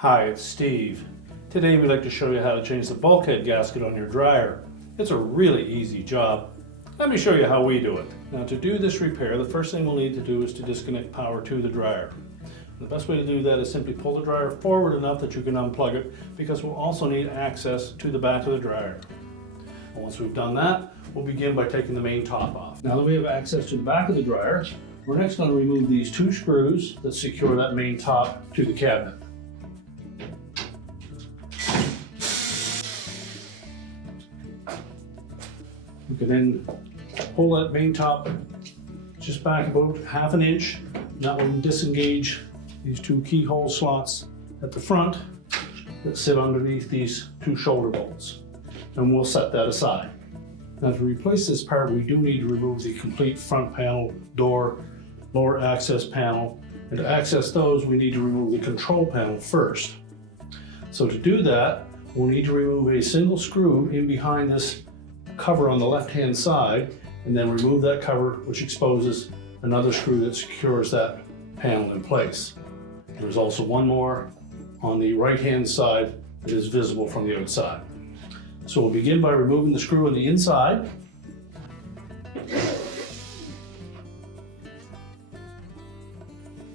Hi, it's Steve. Today we'd like to show you how to change the bulkhead gasket on your dryer. It's a really easy job. Let me show you how we do it. Now to do this repair, the first thing we'll need to do is to disconnect power to the dryer. The best way to do that is simply pull the dryer forward enough that you can unplug it, because we'll also need access to the back of the dryer. And once we've done that, we'll begin by taking the main top off. Now that we have access to the back of the dryer, we're next going to remove these two screws that secure that main top to the cabinet. We can then pull that main top just back about half an inch, and that will disengage these two keyhole slots at the front that sit underneath these two shoulder bolts. And we'll set that aside. Now to replace this part, we do need to remove the complete front panel, door, lower access panel, and to access those we need to remove the control panel first. So to do that, we'll need to remove a single screw in behind this cover on the left hand side, and then remove that cover, which exposes another screw that secures that panel in place. There's also one more on the right hand side that is visible from the outside. So we'll begin by removing the screw on the inside.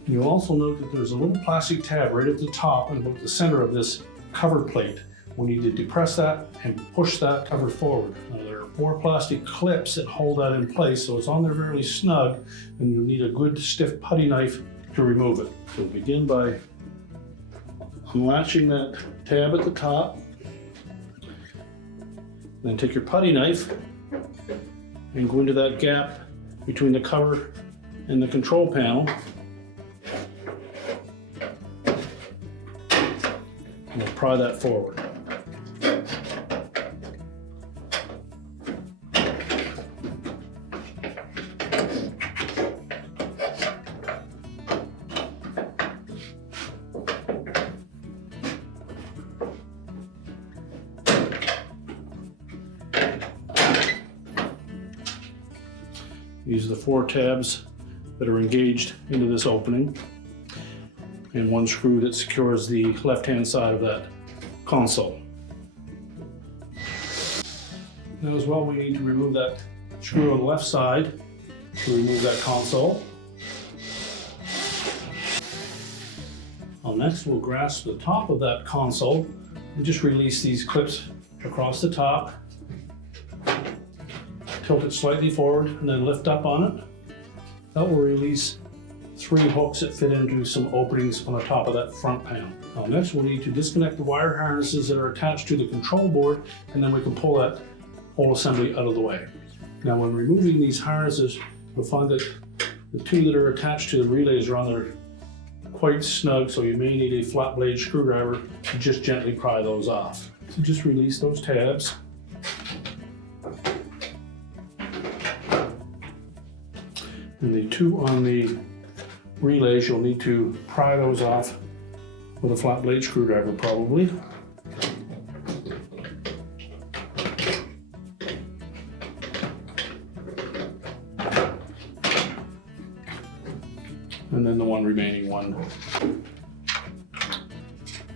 You'll also note that there's a little plastic tab right at the top and about the center of this cover plate. We need to depress that and push that cover forward. Now, there are 4 plastic clips that hold that in place, so it's on there fairly snug, and you'll need a good stiff putty knife to remove it. So begin by unlatching that tab at the top. Then take your putty knife and go into that gap between the cover and the control panel. And we'll pry that forward. These are the 4 tabs that are engaged into this opening, and one screw that secures the left-hand side of that console. Now as well, we need to remove that screw on the left side to remove that console. Next, we'll grasp the top of that console and just release these clips across the top. Tilt it slightly forward and then lift up on it. That will release 3 hooks that fit into some openings on the top of that front panel. Now next we'll need to disconnect the wire harnesses that are attached to the control board, and then we can pull that whole assembly out of the way. Now when removing these harnesses, you'll find that the 2 that are attached to the relays are on there quite snug, so you may need a flat blade screwdriver to just gently pry those off. So just release those tabs. And the 2 on the relays, you'll need to pry those off with a flat blade screwdriver probably. And then the one remaining one. And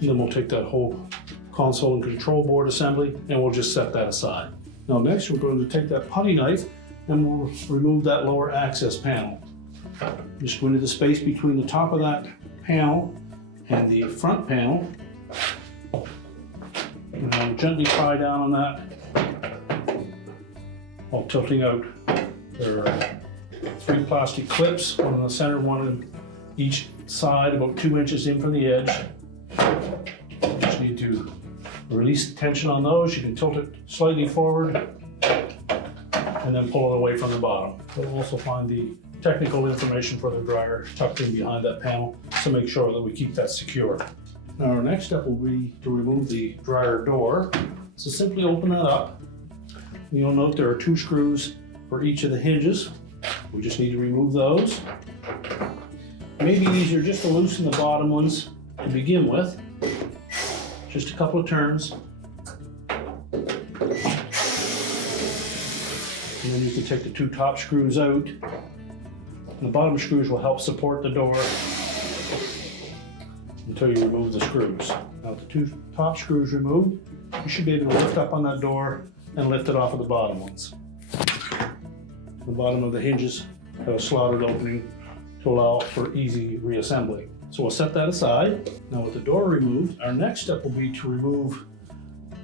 then we'll take that whole console and control board assembly and we'll just set that aside. Now next we're going to take that putty knife and we'll remove that lower access panel. Just go into the space between the top of that panel and the front panel. And I'll gently pry down on that while tilting out. There are 3 plastic clips, one in the center, one on each side, about 2 inches in from the edge. You just need to release the tension on those. You can tilt it slightly forward and then pull it away from the bottom. You'll also find the technical information for the dryer tucked in behind that panel, so make sure that we keep that secure. Now our next step will be to remove the dryer door. So simply open that up. You'll note there are 2 screws for each of the hinges. We just need to remove those. It may be easier just to loosen the bottom ones to begin with. Just a couple of turns. And then you can take the 2 top screws out. And the bottom screws will help support the door. until you remove the screws. Now with the two top screws removed, you should be able to lift up on that door and lift it off of the bottom ones. The bottom of the hinges have a slotted opening to allow for easy reassembly. So we'll set that aside. Now with the door removed, our next step will be to remove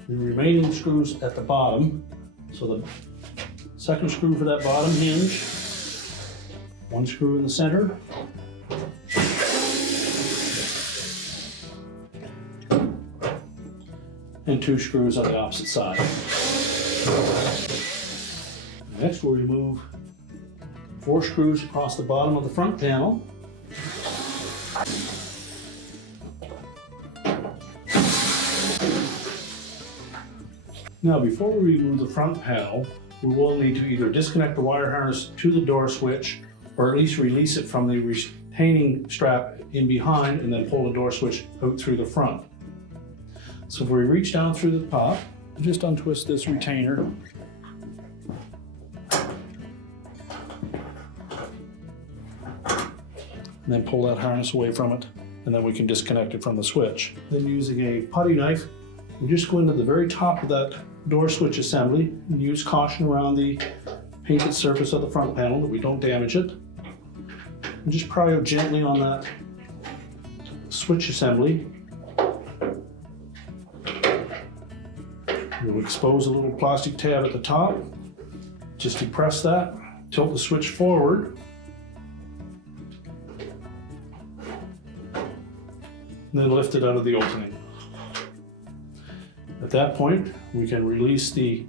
the remaining screws at the bottom. So the second screw for that bottom hinge, one screw in the center, and two screws on the opposite side. Next we'll remove 4 screws across the bottom of the front panel. Now before we remove the front panel, we will need to either disconnect the wire harness to the door switch or at least release it from the retaining strap in behind and then pull the door switch out through the front. So if we reach down through the top, just untwist this retainer. And then pull that harness away from it, and then we can disconnect it from the switch. Then using a putty knife, we just go into the very top of that door switch assembly and use caution around the painted surface of the front panel that we don't damage it. And just pry out gently on that switch assembly. We'll expose a little plastic tab at the top. Just depress that, tilt the switch forward, and then lift it out of the opening. At that point, we can release the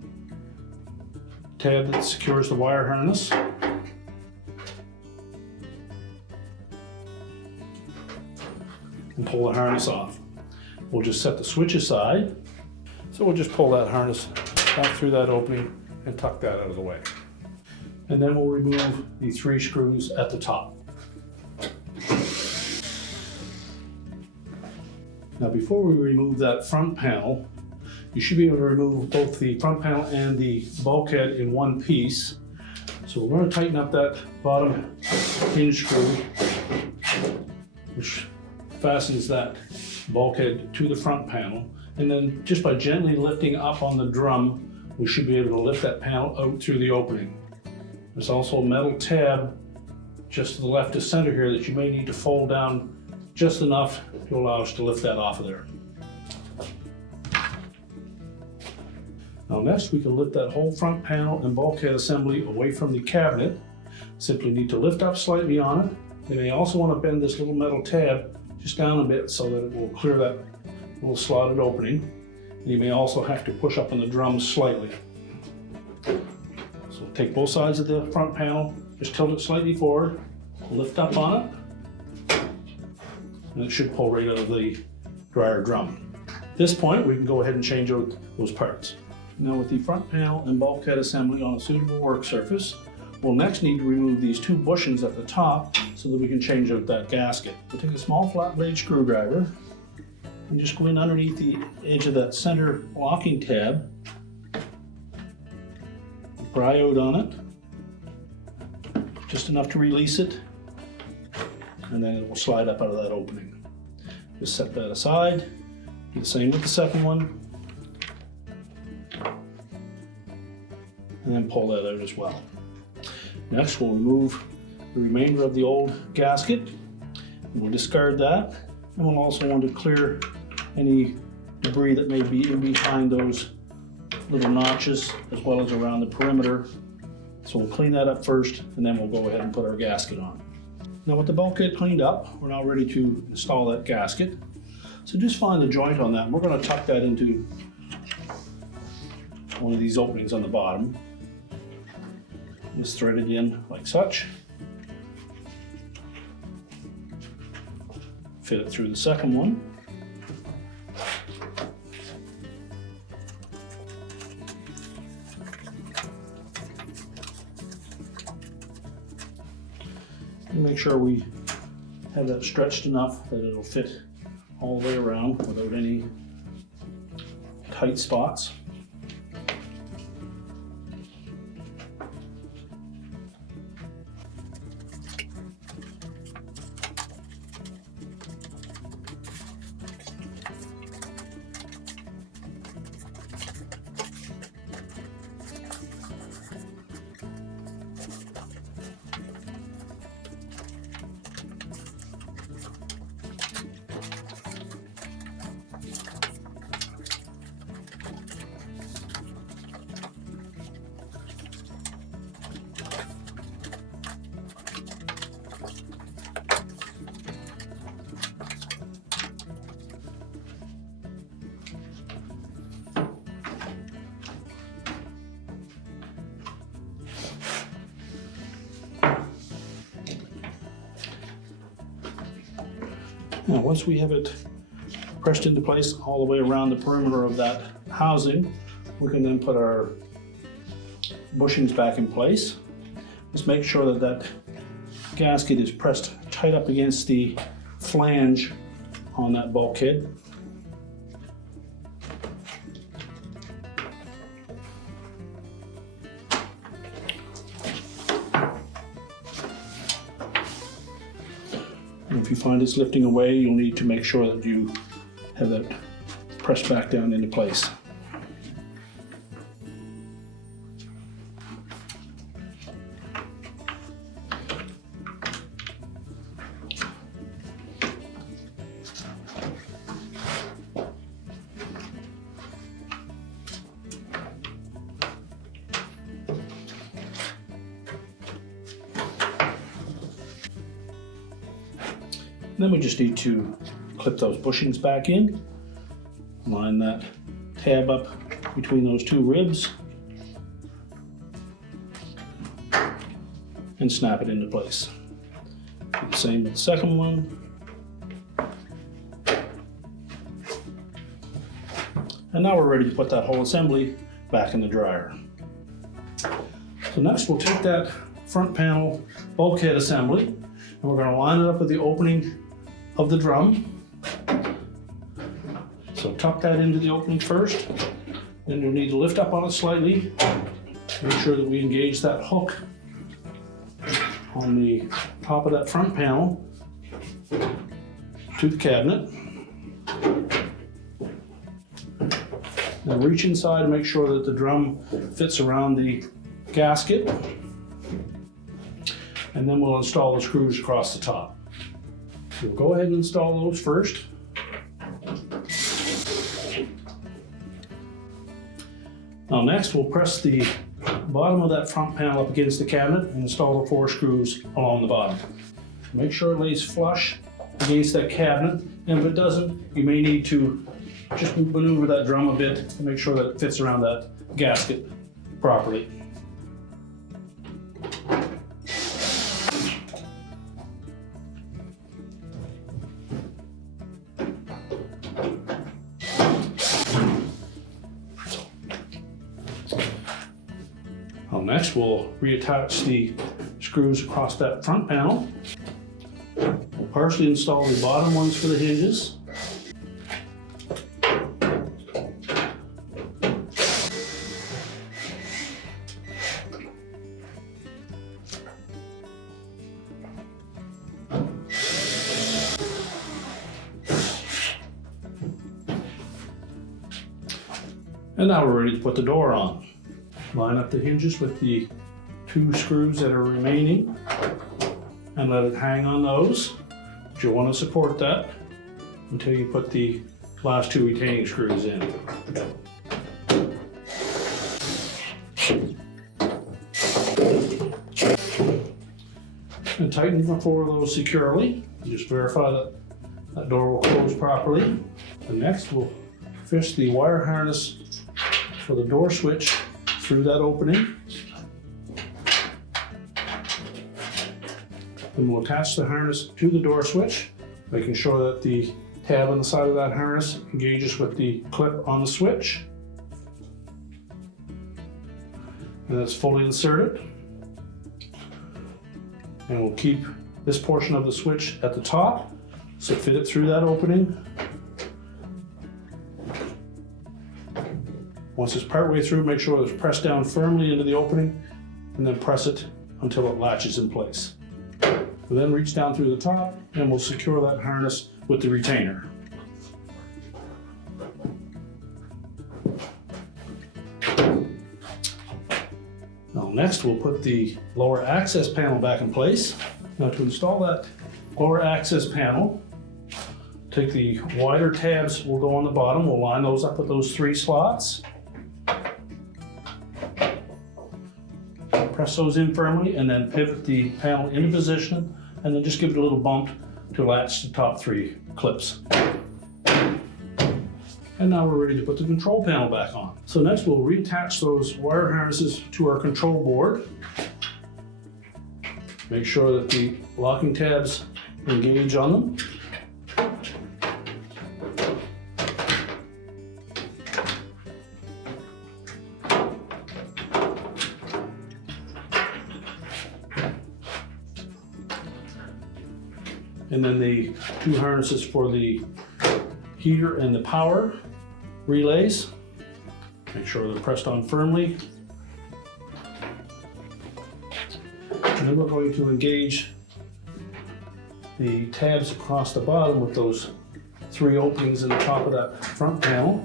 tab that secures the wire harness. And pull the harness off. We'll just set the switch aside. So we'll just pull that harness back through that opening and tuck that out of the way. And then we'll remove the 3 screws at the top. Now before we remove that front panel, you should be able to remove both the front panel and the bulkhead in one piece. So we're going to tighten up that bottom hinge screw, which fastens that bulkhead to the front panel. And then just by gently lifting up on the drum, we should be able to lift that panel out through the opening. There's also a metal tab just to the left of center here that you may need to fold down just enough to allow us to lift that off of there. Now next we can lift that whole front panel and bulkhead assembly away from the cabinet. Simply need to lift up slightly on it. You may also want to bend this little metal tab just down a bit so that it will clear that little slotted opening. And you may also have to push up on the drum slightly. So take both sides of the front panel, just tilt it slightly forward, lift up on it, and it should pull right out of the dryer drum. At this point, we can go ahead and change out those parts. Now with the front panel and bulkhead assembly on a suitable work surface, we'll next need to remove these 2 bushings at the top so that we can change out that gasket. We'll take a small flat blade screwdriver and just go in underneath the edge of that center locking tab, pry out on it, just enough to release it, and then it will slide up out of that opening. Just set that aside, do the same with the second one, and then pull that out as well. Next we'll remove the remainder of the old gasket, and we'll discard that, and we'll also want to clear any debris that may be in behind those little notches as well as around the perimeter. So we'll clean that up first and then we'll go ahead and put our gasket on. Now with the bulkhead cleaned up, we're now ready to install that gasket. So just find the joint on that, and we're going to tuck that into one of these openings on the bottom. Just thread it in like such. Fit it through the second one. And make sure we have that stretched enough that it'll fit all the way around without any tight spots. Now, once we have it pressed into place all the way around the perimeter of that housing, we can then put our bushings back in place. Just make sure that that gasket is pressed tight up against the flange on that bulkhead. And if you find it's lifting away, you'll need to make sure that you have that pressed back down into place. Then we just need to clip those bushings back in, line that tab up between those two ribs, and snap it into place. Do the same with the second one. And now we're ready to put that whole assembly back in the dryer. So next we'll take that front panel bulkhead assembly and we're going to line it up with the opening of the drum. So tuck that into the opening first. Then you'll need to lift up on it slightly. Make sure that we engage that hook on the top of that front panel to the cabinet. Now reach inside and make sure that the drum fits around the gasket. And then we'll install the screws across the top. We'll go ahead and install those first. Now next we'll press the bottom of that front panel up against the cabinet and install the 4 screws along the bottom. Make sure it lays flush against that cabinet, and if it doesn't, you may need to just maneuver that drum a bit to make sure that it fits around that gasket properly. Next, we'll reattach the screws across that front panel. We'll partially install the bottom ones for the hinges. And now we're ready to put the door on. Line up the hinges with the 2 screws that are remaining and let it hang on those. But you'll want to support that until you put the last 2 retaining screws in. And tighten the 4 of those securely. Just verify that that door will close properly. And next we'll fish the wire harness for the door switch through that opening. Then we'll attach the harness to the door switch, making sure that the tab on the side of that harness engages with the clip on the switch. And that's fully inserted. And we'll keep this portion of the switch at the top, so fit it through that opening. Once it's partway through, make sure it's pressed down firmly into the opening and then press it until it latches in place. We'll then reach down through the top and we'll secure that harness with the retainer. Now next we'll put the lower access panel back in place. Now to install that lower access panel, take the wider tabs, will go on the bottom, we'll line those up with those 3 slots. Press those in firmly and then pivot the panel into position and then just give it a little bump to latch the top 3 clips. And now we're ready to put the control panel back on. So next we'll reattach those wire harnesses to our control board. Make sure that the locking tabs engage on them. And then the two harnesses for the heater and the power relays. Make sure they're pressed on firmly. And then we're going to engage the tabs across the bottom with those 3 openings in the top of that front panel.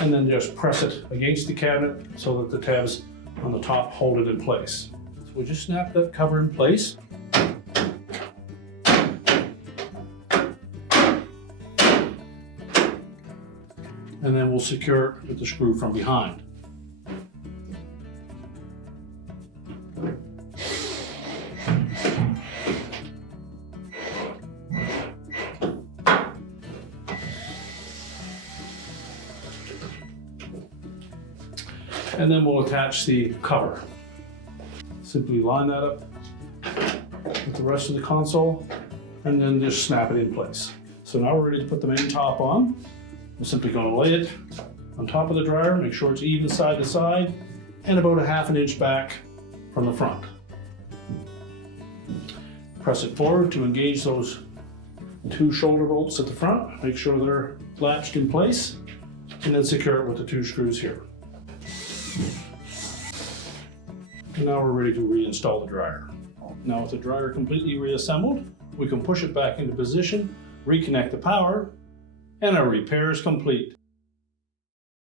And then just press it against the cabinet so that the tabs on the top hold it in place. So we just snap that cover in place. And then we'll secure it with the screw from behind. And then we'll attach the cover. Simply line that up with the rest of the console and then just snap it in place. So now we're ready to put the main top on. I'm simply going to lay it on top of the dryer, make sure it's even side to side and about 1/2 inch back from the front. Press it forward to engage those 2 shoulder bolts at the front, make sure they're latched in place, and then secure it with the 2 screws here. And now we're ready to reinstall the dryer. Now with the dryer completely reassembled, we can push it back into position, reconnect the power, and our repair is complete.